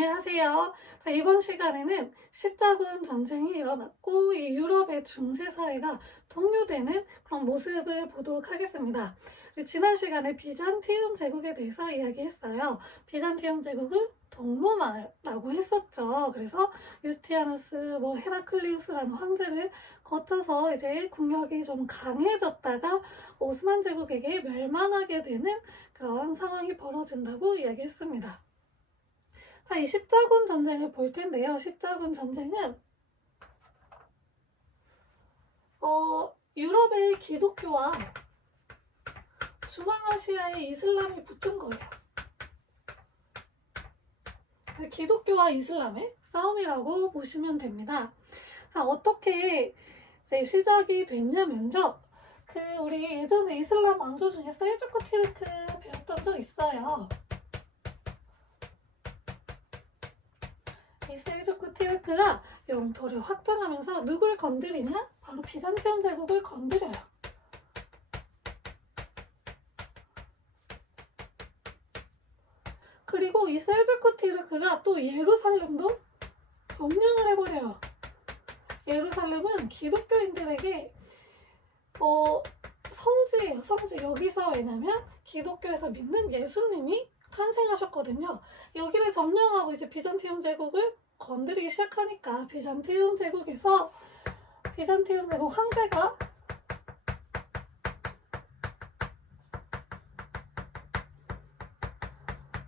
안녕하세요. 자, 이번 시간에는 십자군 전쟁이 일어났고 이 유럽의 중세 사회가 통일되는 그런 모습을 보도록 하겠습니다. 지난 시간에 비잔티움 제국에 대해서 이야기했어요. 비잔티움 제국은 동로마라고 했었죠. 그래서 유스티아누스, 헤라클리우스라는 황제를 거쳐서 이제 국력이 좀 강해졌다가 오스만 제국에게 멸망하게 되는 그런 상황이 벌어진다고 이야기했습니다. 자, 이 십자군 전쟁을 볼 텐데요. 십자군 전쟁은 유럽의 기독교와 중앙아시아의 이슬람이 붙은 거예요. 그래서 기독교와 이슬람의 싸움이라고 보시면 됩니다. 자, 어떻게 이제 시작이 됐냐면요. 우리 예전에 이슬람 왕조 중에 셀주크 티르크 배웠던 적 있어요. 이 셀주크 티르크가 영토를 확장하면서 누굴 건드리냐? 바로 비잔티움 제국을 건드려요. 그리고 이 셀주크 티르크가 또 예루살렘도 점령을 해버려요. 예루살렘은 기독교인들에게 성지예요. 성지. 여기서 왜냐면 기독교에서 믿는 예수님이 탄생하셨거든요. 여기를 점령하고 이제 비잔티움 제국을 건드리기 시작하니까 비잔티움 제국 황제가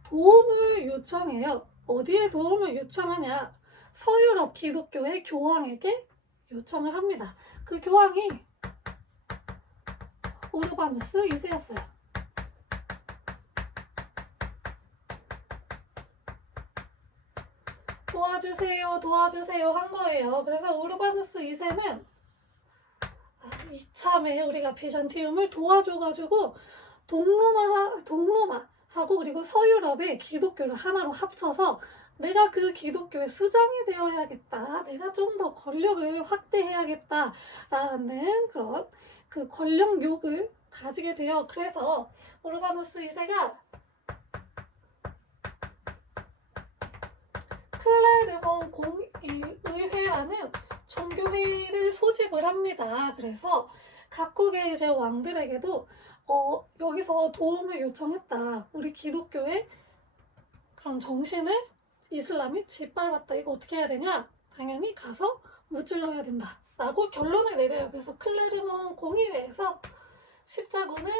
도움을 요청해요. 어디에 도움을 요청하냐? 서유럽 기독교의 교황에게 요청을 합니다. 그 교황이 우르바누스 2세였어요. 도와주세요 한 거예요. 그래서 우르바누스 2세는 이참에 우리가 비잔티움을 도와줘가지고 동로마하고 그리고 서유럽의 기독교를 하나로 합쳐서 내가 그 기독교의 수장이 되어야겠다. 내가 좀 더 권력을 확대해야겠다라는 그런 그 권력욕을 가지게 돼요. 그래서 우르바누스 2세가 클레르몬 의회라는 종교회의를 소집을 합니다. 그래서 각국의 이제 왕들에게도 여기서 도움을 요청했다. 우리 기독교의 그런 정신을 이슬람이 짓밟았다. 이거 어떻게 해야 되냐? 당연히 가서 무찔러야 된다. 라고 결론을 내려요. 그래서 클레르몬 공의회에서 십자군을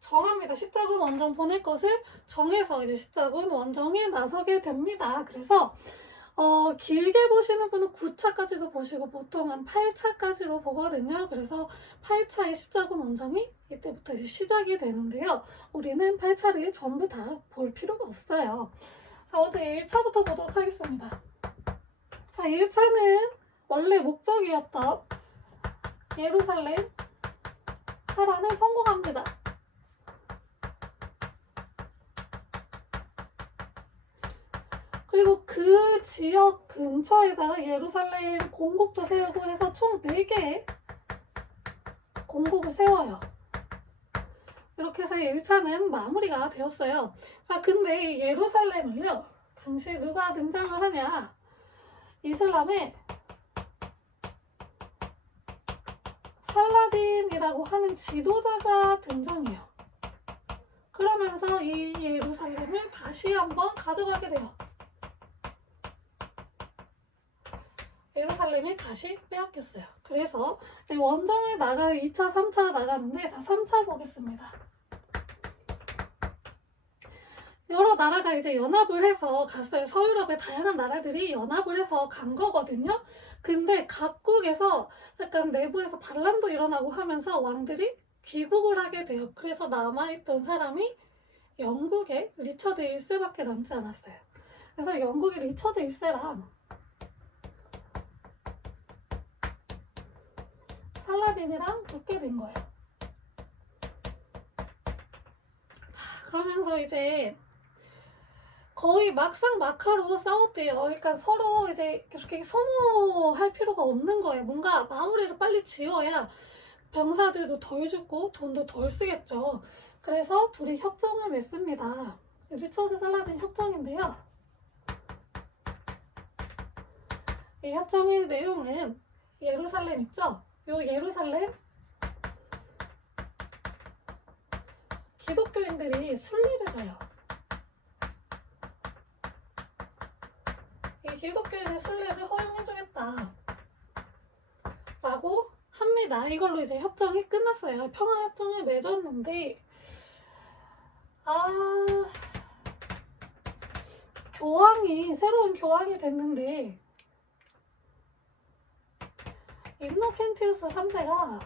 정합니다. 십자군 원정 보낼 것을 정해서 이제 십자군 원정에 나서게 됩니다. 그래서 길게 보시는 분은 9차까지도 보시고 보통 한 8차까지로 보거든요. 그래서 8차의 십자군 원정이 이때부터 이제 시작이 되는데요. 우리는 8차를 전부 다 볼 필요가 없어요. 자, 먼저 1차부터 보도록 하겠습니다. 자, 1차는 원래 목적이었던 예루살렘 탈환에 성공합니다. 그리고 그 지역 근처에다가 예루살렘 공국도 세우고 해서 총 4개의 공국을 세워요. 이렇게 해서 1차는 마무리가 되었어요. 자, 근데 이 예루살렘을요, 당시 누가 등장을 하냐? 이슬람의 살라딘이라고 하는 지도자가 등장해요. 그러면서 이 예루살렘을 다시 한번 가져가게 돼요. 예루살렘이 다시 빼앗겼어요. 그래서 이제 원정을 2차, 3차 나가는데, 자, 3차 보겠습니다. 여러 나라가 이제 연합을 해서 갔어요. 서유럽의 다양한 나라들이 연합을 해서 간 거거든요. 근데 각국에서 약간 내부에서 반란도 일어나고 하면서 왕들이 귀국을 하게 돼요. 그래서 남아있던 사람이 영국의 리처드 1세밖에 남지 않았어요. 그래서 영국의 리처드 1세랑 살라딘이랑 붙게 된 거예요. 자, 그러면서 이제 거의 막상 막하로 싸웠대요. 그러니까 서로 이제 그렇게 소모할 필요가 없는 거예요. 뭔가 마무리를 빨리 지어야 병사들도 덜 죽고 돈도 덜 쓰겠죠. 그래서 둘이 협정을 맺습니다. 리처드 살라딘 협정인데요. 이 협정의 내용은 예루살렘 있죠? 이 예루살렘 기독교인들이 순례를 가요. 이 기독교인의 순례를 허용해주겠다 라고 합니다. 이걸로 이제 협정이 끝났어요. 평화협정을 맺었는데 새로운 교황이 됐는데 인노켄티우스 3세가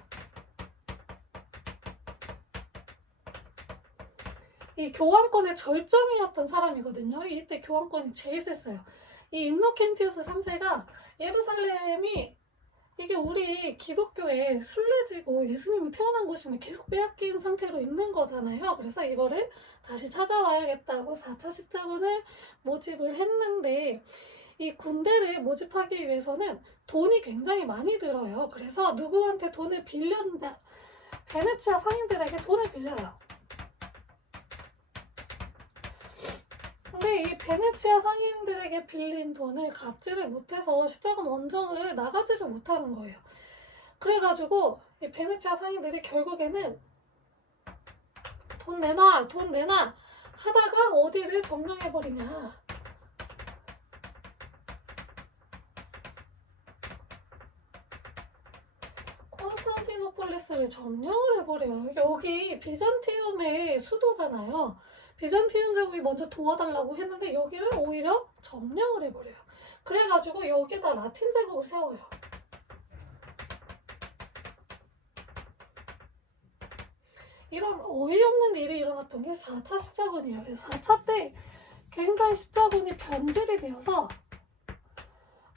이 교황권의 절정이었던 사람이거든요. 이때 교황권이 제일 셌어요. 이 인노켄티우스 3세가 예루살렘이 이게 우리 기독교의 순례지고 예수님이 태어난 곳인데 계속 빼앗긴 상태로 있는 거잖아요. 그래서 이거를 다시 찾아와야겠다고 4차 십자군을 모집을 했는데 이 군대를 모집하기 위해서는 돈이 굉장히 많이 들어요. 그래서 누구한테 돈을 빌렸냐? 베네치아 상인들에게 돈을 빌려요. 근데 이 베네치아 상인들에게 빌린 돈을 갚지를 못해서 십자군 원정을 나가지를 못하는 거예요. 그래가지고 이 베네치아 상인들이 결국에는 돈 내놔 하다가 어디를 점령해버리냐. 콘스탄티노폴리스를 점령을 해버려요. 여기 비잔티움의 수도잖아요. 비잔티움 제국이 먼저 도와달라고 했는데 여기를 오히려 점령을 해버려요. 그래가지고 여기다 라틴 제국을 세워요. 이런 어이없는 일이 일어났던 게 4차 십자군이에요. 4차 때 굉장히 십자군이 변질이 되어서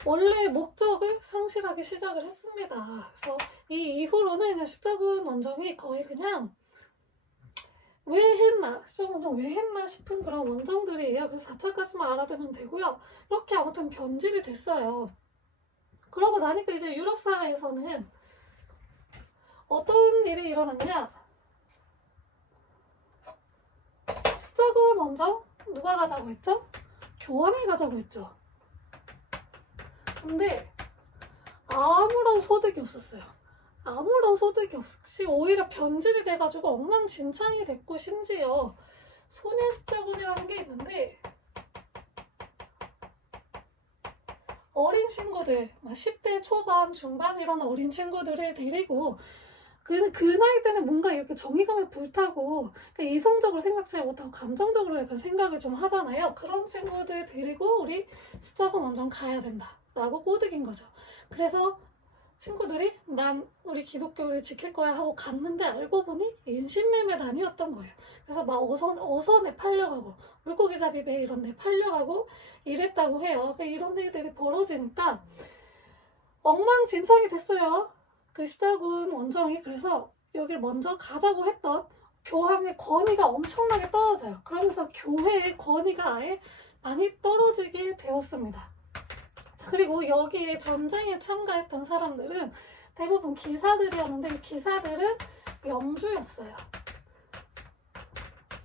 원래 목적을 상실하기 시작을 했습니다. 그래서 이 이후로는 그냥 십자군 원정이 거의 그냥 십자군 원정 왜 했나 싶은 그런 원정들이에요. 그래서 4차까지만 알아두면 되고요. 이렇게 아무튼 변질이 됐어요. 그러고 나니까 이제 유럽 사회에서는 어떤 일이 일어났냐? 십자군 원정 누가 가자고 했죠? 교황이 가자고 했죠. 근데 아무런 소득이 없었어요. 아무런 소득이 없이 오히려 변질이 돼가지고 엉망진창이 됐고, 심지어 소년 십자군이라는 게 있는데 어린 친구들, 10대 초반, 중반 이런 어린 친구들을 데리고 그 나이 때는 뭔가 이렇게 정의감에 불타고 그러니까 이성적으로 생각지 못하고 감정적으로 약간 생각을 좀 하잖아요. 그런 친구들 데리고 우리 십자군 원정 가야 된다 라고 꼬드긴 거죠. 그래서 친구들이 난 우리 기독교를 지킬 거야 하고 갔는데 알고 보니 인신매매단이었던 거예요. 그래서 막 어선에 팔려가고 물고기잡이 배 이런 데 팔려가고 이랬다고 해요. 그러니까 이런 일들이 벌어지니까 엉망진창이 됐어요. 그 십자군 원정이. 그래서 여길 먼저 가자고 했던 교황의 권위가 엄청나게 떨어져요. 그러면서 교회의 권위가 아예 많이 떨어지게 되었습니다. 그리고 여기에 전쟁에 참가했던 사람들은 대부분 기사들이었는데 이 기사들은 영주였어요.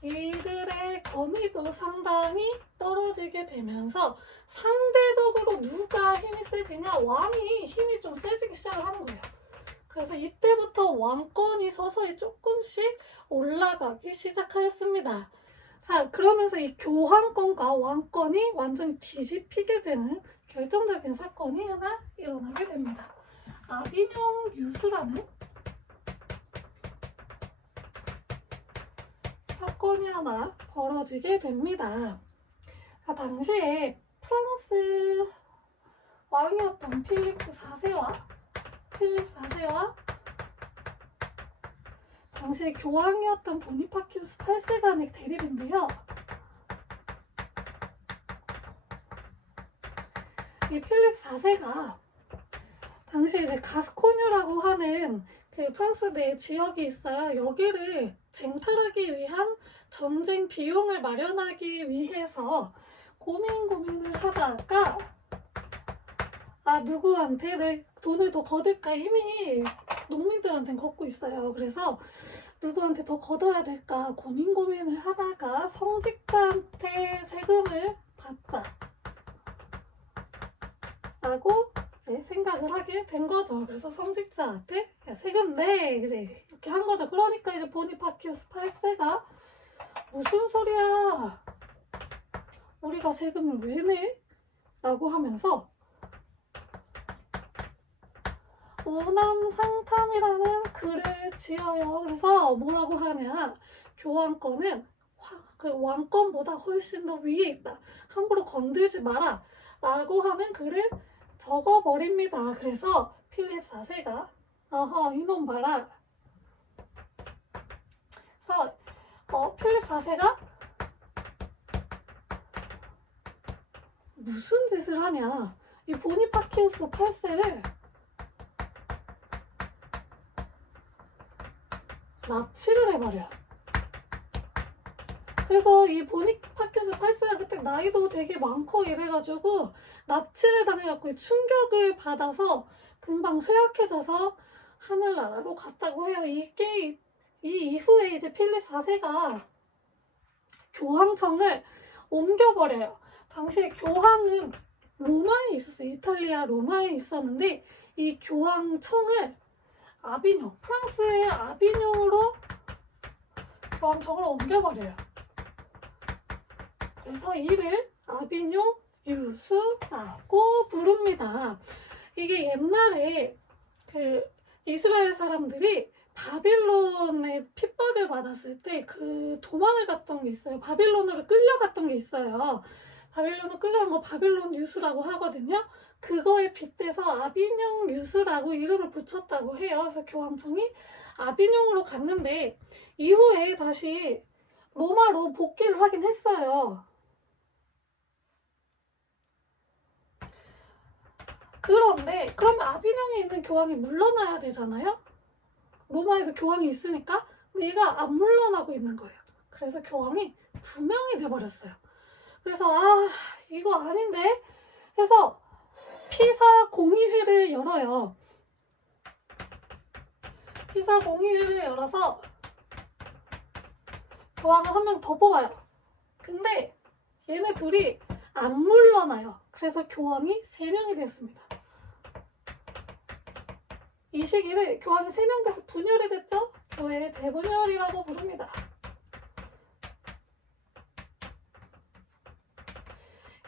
이들의 권위도 상당히 떨어지게 되면서 상대적으로 누가 힘이 세지냐? 왕이 힘이 좀 세지기 시작을 하는 거예요. 그래서 이때부터 왕권이 서서히 조금씩 올라가기 시작하였습니다. 자, 그러면서 이 교황권과 왕권이 완전히 뒤집히게 되는 결정적인 사건이 하나 일어나게 됩니다. 아비뇽 유수라는 사건이 하나 벌어지게 됩니다. 자, 당시에 프랑스 왕이었던 필립 4세와 당시 교황이었던 보니파키우스 8세 간의 대립인데요. 이 필립 4세가 당시 이제 가스코뉴라고 하는 그 프랑스 내 지역이 있어요. 여기를 쟁탈하기 위한 전쟁 비용을 마련하기 위해서 고민을 하다가 누구한테 내 돈을 더 거둘까 힘이 농민들한테는 걷고 있어요. 그래서 누구한테 더 걷어야 될까 고민을 하다가 성직자한테 세금을 받자 라고 이제 생각을 하게 된 거죠. 그래서 성직자한테 야, 세금 내 이제 이렇게 한 거죠. 그러니까 이제 보니파키우스 8세가 무슨 소리야, 우리가 세금을 왜 내? 라고 하면서 오남상탐이라는 글을 지어요. 그래서 뭐라고 하냐, 교황권은 그 왕권보다 훨씬 더 위에 있다, 함부로 건들지 마라 라고 하는 글을 적어버립니다. 그래서 필립 4세가 어허 이놈 봐라. 그래서 필립 4세가 무슨 짓을 하냐, 이 보니파키우스 8세를 납치를 해버려. 그래서 이 보니파키우스 8세가 그때 나이도 되게 많고 이래가지고 납치를 당해갖고 충격을 받아서 금방 쇠약해져서 하늘나라로 갔다고 해요. 이 이후에 이제 필립 4세가 교황청을 옮겨버려요. 당시에 교황은 로마에 있었어요. 이탈리아 로마에 있었는데 이 교황청을 아비뇽, 프랑스의 아비뇽으로 교황청을 옮겨버려요. 그래서 이를 아비뇽 유수라고 부릅니다. 이게 옛날에 그 이스라엘 사람들이 바빌론에 핍박을 받았을 때 그 도망을 갔던 게 있어요. 바빌론으로 끌려갔던 게 있어요. 바빌론으로 끌려간 거 바빌론 유수라고 하거든요. 그거에 빗대서 아비뇽 유수라고 이름을 붙였다고 해요. 그래서 교황청이 아비뇽으로 갔는데 이후에 다시 로마로 복귀를 하긴 했어요. 그런데 그러면 아비뇽에 있는 교황이 물러나야 되잖아요. 로마에도 교황이 있으니까. 근데 얘가 안 물러나고 있는 거예요. 그래서 교황이 2명이 돼버렸어요. 그래서 이거 아닌데 해서 피사 공의회를 열어요. 피사 공의회를 열어서 교황을 1명 더 뽑아요. 근데 얘네 둘이 안 물러나요. 그래서 교황이 3명이 됐습니다. 이 시기를 교황이 3명 돼서 분열이 됐죠? 교회의 대분열이라고 부릅니다.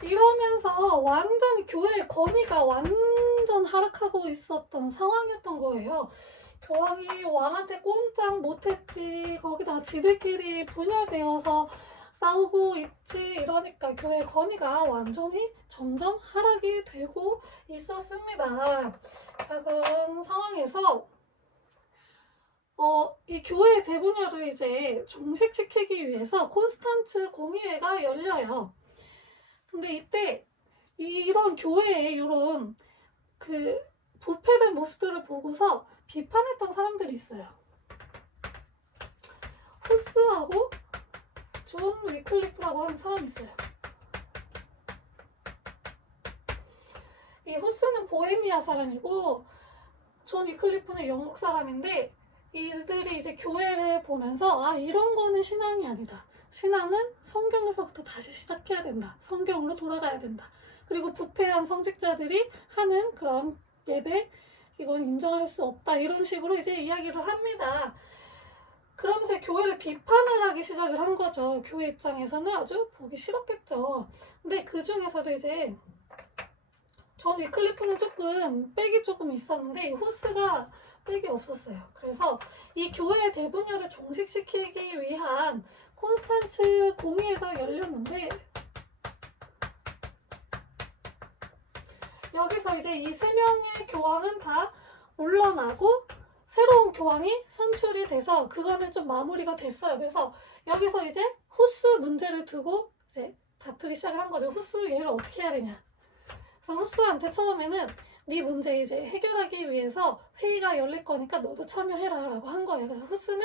이러면서 완전히 교회의 권위가 완전 하락하고 있었던 상황이었던 거예요. 교황이 왕한테 꼼짝 못했지, 거기다 지들끼리 분열되어서 싸우고 있지, 이러니까 교회의 권위가 완전히 점점 하락이 되고 있었습니다. 자, 그런 상황에서 이 교회의 대분열을 이제 종식시키기 위해서 콘스탄츠 공의회가 열려요. 근데 이때 이런 교회의 이런 그 부패된 모습들을 보고서 비판했던 사람들이 있어요. 후스하고 존 위클리프라고 하는 사람이 있어요. 이 후스는 보헤미아 사람이고 존 위클리프는 영국 사람인데, 이들이 이제 교회를 보면서 이런 거는 신앙이 아니다. 신앙은 성경에서부터 다시 시작해야 된다. 성경으로 돌아가야 된다. 그리고 부패한 성직자들이 하는 그런 예배, 이건 인정할 수 없다. 이런 식으로 이제 이야기를 합니다. 그러면서 교회를 비판을 하기 시작을 한 거죠. 교회 입장에서는 아주 보기 싫었겠죠. 근데 그 중에서도 이제 존 위클리프는 빽이 조금 있었는데 후스가 빽이 없었어요. 그래서 이 교회의 대분열을 종식시키기 위한 콘스탄츠 공의회가 열렸는데, 여기서 이제 이 3명의 교황은 다 물러나고 새로운 교황이 선출이 돼서 그거는 좀 마무리가 됐어요. 그래서 여기서 이제 후스 문제를 두고 이제 다투기 시작을 한 거죠. 후스 얘를 어떻게 해야 되냐. 그래서 후스한테 처음에는 네 문제 이제 해결하기 위해서 회의가 열릴 거니까 너도 참여해라 라고 한 거예요. 그래서 후스는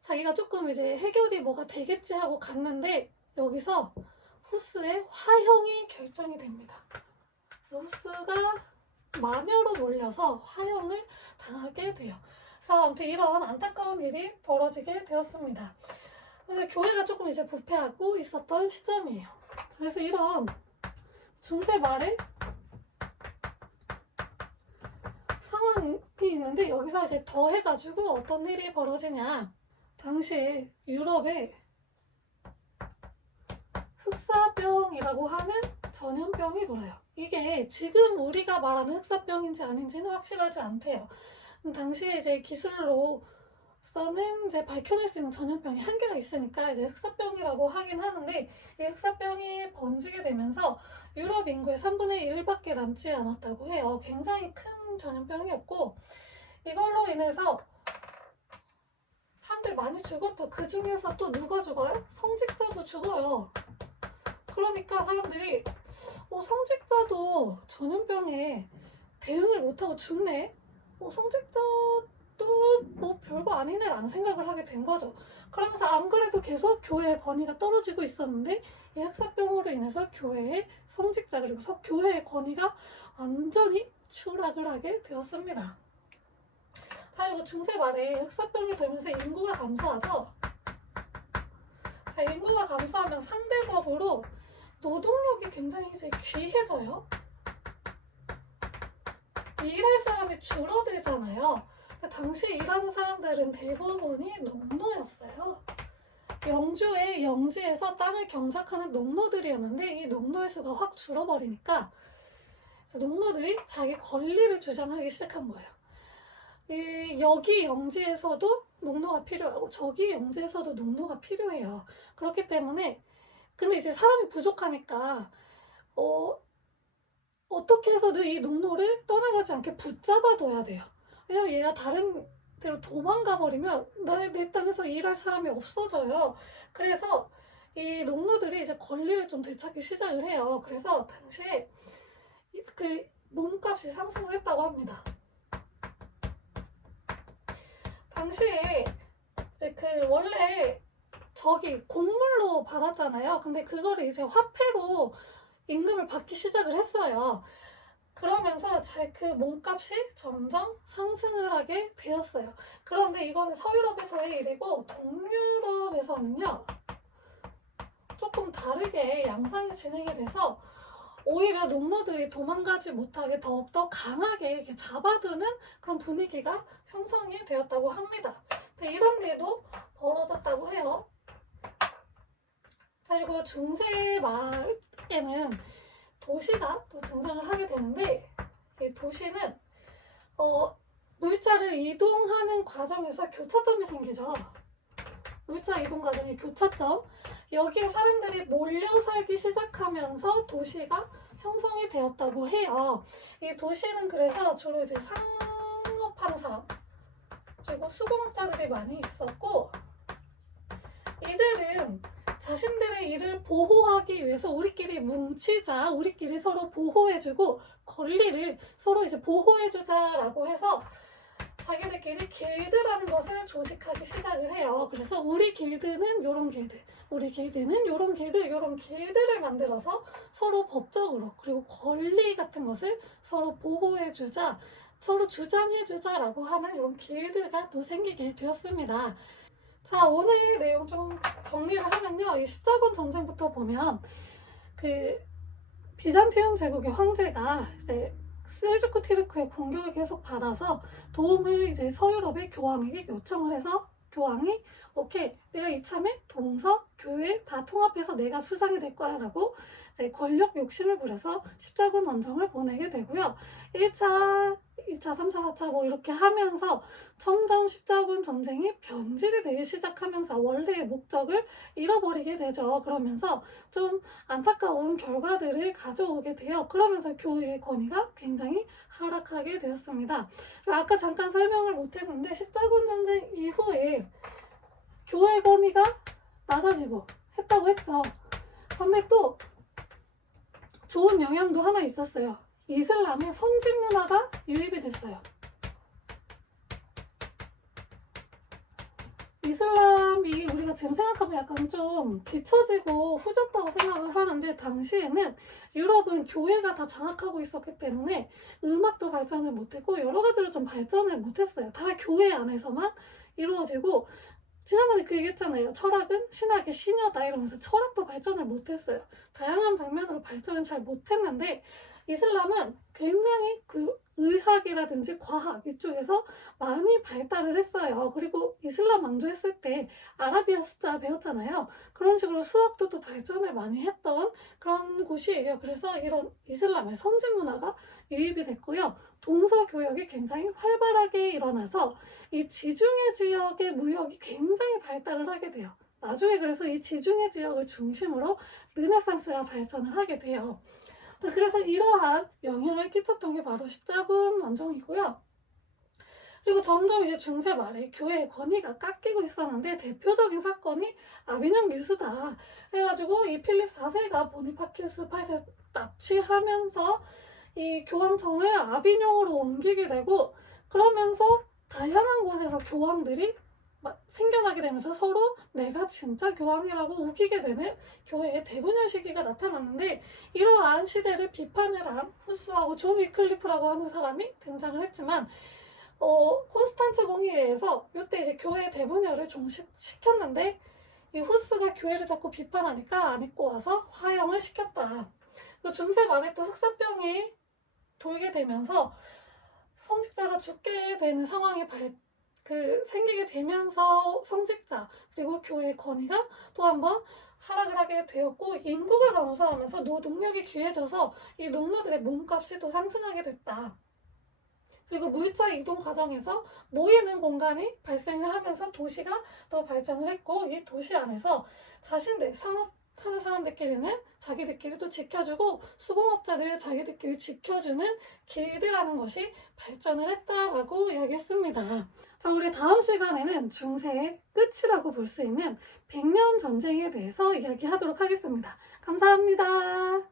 자기가 조금 이제 해결이 뭐가 되겠지 하고 갔는데, 여기서 후스의 화형이 결정이 됩니다. 그래서 후스가 마녀로 몰려서 화형을 당하게 돼요. 그래서 아무튼 이런 안타까운 일이 벌어지게 되었습니다. 그래서 교회가 조금 이제 부패하고 있었던 시점이에요. 그래서 이런 중세 말에 상황이 있는데 여기서 이제 더 해가지고 어떤 일이 벌어지냐. 당시에 유럽에 흑사병이라고 하는 전염병이 돌아요. 이게 지금 우리가 말하는 흑사병인지 아닌지는 확실하지 않대요. 당시에 이제 기술로서는 이제 밝혀낼 수 있는 전염병이 한계가 있으니까 이제 흑사병이라고 하긴 하는데, 이 흑사병이 번지게 되면서 유럽 인구의 3분의 1밖에 남지 않았다고 해요. 굉장히 큰 전염병이었고, 이걸로 인해서 사람들이 많이 죽었죠. 그 중에서 또 누가 죽어요? 성직자도 죽어요. 그러니까 사람들이 성직자도 전염병에 대응을 못하고 죽네? 성직자도 뭐 별거 아니네 라는 생각을 하게 된 거죠. 그러면서 안 그래도 계속 교회의 권위가 떨어지고 있었는데 이 흑사병으로 인해서 교회의 성직자 그리고 교회의 권위가 완전히 추락을 하게 되었습니다. 자, 그리고 중세 말에 흑사병이 돌면서 인구가 감소하죠. 자, 인구가 감소하면 상대적으로 노동력이 굉장히 이제 귀해져요. 일할 사람이 줄어들잖아요. 당시 일하는 사람들은 대부분이 농노였어요. 영주의 영지에서 땅을 경작하는 농노들이었는데 이 농노의 수가 확 줄어버리니까 농노들이 자기 권리를 주장하기 시작한 거예요. 여기 영지에서도 농노가 필요하고 저기 영지에서도 농노가 필요해요. 그렇기 때문에 근데 이제 사람이 부족하니까 어떻게 해서든 이 농노를 떠나가지 않게 붙잡아둬야 돼요. 왜냐면 얘가 다른 데로 도망가 버리면 내 땅에서 일할 사람이 없어져요. 그래서 이 농노들이 이제 권리를 좀 되찾기 시작을 해요. 그래서 당시에 그 몸값이 상승을 했다고 합니다. 당시에 이제 그 원래 저기 곡물로 받았잖아요. 근데 그거를 이제 화폐로 임금을 받기 시작을 했어요. 그러면서 그 몸값이 점점 상승을 하게 되었어요. 그런데 이거는 서유럽에서의 일이고 동유럽에서는요 조금 다르게 양상이 진행이 돼서 오히려 농노들이 도망가지 못하게 더욱더 강하게 이렇게 잡아두는 그런 분위기가 형성이 되었다고 합니다. 이런 일도 벌어졌다고 해요. 그리고 중세 말에는 도시가 또 등장을 하게 되는데 이 도시는 물자를 이동하는 과정에서 교차점이 생기죠. 물자 이동 과정의 교차점. 여기에 사람들이 몰려 살기 시작하면서 도시가 형성이 되었다고 해요. 이 도시는 그래서 주로 이제 상업하는 사람 그리고 수공업자들이 많이 있었고, 이들은 자신들의 일을 보호하기 위해서 우리끼리 뭉치자, 우리끼리 서로 보호해주고 권리를 서로 이제 보호해주자라고 해서 자기들끼리 길드라는 것을 조직하기 시작을 해요. 그래서 우리 길드는 요런 길드, 우리 길드는 요런 길드, 요런 길드를 만들어서 서로 법적으로 그리고 권리 같은 것을 서로 보호해주자, 서로 주장해주자라고 하는 이런 길드가 또 생기게 되었습니다. 자, 오늘 내용 좀 정리를 하면요. 이 십자군 전쟁부터 보면 그 비잔티움 제국의 황제가 이제 셀주크 티르크의 공격을 계속 받아서 도움을 이제 서유럽의 교황에게 요청을 해서 교황이 오케이, 내가 이참에 동서, 교회 다 통합해서 내가 수장이 될 거야 라고 이제 권력 욕심을 부려서 십자군 원정을 보내게 되고요. 1차, 2차, 3차, 4차 뭐 이렇게 하면서 점점 십자군 전쟁이 변질이 되기 시작하면서 원래의 목적을 잃어버리게 되죠. 그러면서 좀 안타까운 결과들을 가져오게 돼요. 그러면서 교회의 권위가 굉장히 하락하게 되었습니다. 그리고 아까 잠깐 설명을 못했는데 십자군 전쟁 이후에 교회 권위가 낮아지고 했다고 했죠. 근데 또 좋은 영향도 하나 있었어요. 이슬람의 선진 문화가 유입이 됐어요. 이슬람이 우리가 지금 생각하면 약간 좀 뒤처지고 후졌다고 생각을 하는데, 당시에는 유럽은 교회가 다 장악하고 있었기 때문에 음악도 발전을 못했고 여러 가지로 좀 발전을 못했어요. 다 교회 안에서만 이루어지고, 지난번에 그 얘기했잖아요. 철학은 신학의 시녀다 이러면서 철학도 발전을 못했어요. 다양한 방면으로 발전을 잘 못했는데, 이슬람은 굉장히 그 의학이라든지 과학 이쪽에서 많이 발달을 했어요. 그리고 이슬람 왕조했을 때 아라비아 숫자 배웠잖아요. 그런 식으로 수학도 또 발전을 많이 했던 그런 곳이에요. 그래서 이런 이슬람의 선진 문화가 유입이 됐고요. 동서 교역이 굉장히 활발하게 일어나서 이 지중해 지역의 무역이 굉장히 발달을 하게 돼요. 나중에 그래서 이 지중해 지역을 중심으로 르네상스가 발전을 하게 돼요. 그래서 이러한 영향을 끼쳤던 게 바로 십자군 원정이고요. 그리고 점점 이제 중세 말에 교회의 권위가 깎이고 있었는데, 대표적인 사건이 아비뇽 유수다. 그래가지고 이 필립 4세가 보니파키우스 8세 납치하면서 이 교황청을 아비뇽으로 옮기게 되고, 그러면서 다양한 곳에서 교황들이 생겨나게 되면서 서로 내가 진짜 교황이라고 우기게 되는 교회의 대분열 시기가 나타났는데, 이러한 시대를 비판을 한 후스하고 존 위클리프라고 하는 사람이 등장을 했지만, 콘스탄츠 공의회에서 이때 이제 교회 대분열을 종식시켰는데, 이 후스가 교회를 자꾸 비판하니까 안 입고 와서 화형을 시켰다. 그 중세 말에 또 흑사병이 돌게 되면서 성직자가 죽게 되는 상황이 생기게 되면서 성직자 그리고 교회의 권위가 또 한번 하락을 하게 되었고, 인구가 감소하면서 노동력이 귀해져서 이 농노들의 몸값이 또 상승하게 됐다. 그리고 물자 이동 과정에서 모이는 공간이 발생을 하면서 도시가 또 발전을 했고, 이 도시 안에서 자신들 상업하는 사람들끼리는 자기들끼리 또 지켜주고, 수공업자들 자기들끼리 지켜주는 길드라는 것이 발전을 했다라고 이야기했습니다. 자, 우리 다음 시간에는 중세의 끝이라고 볼 수 있는 백년 전쟁에 대해서 이야기하도록 하겠습니다. 감사합니다.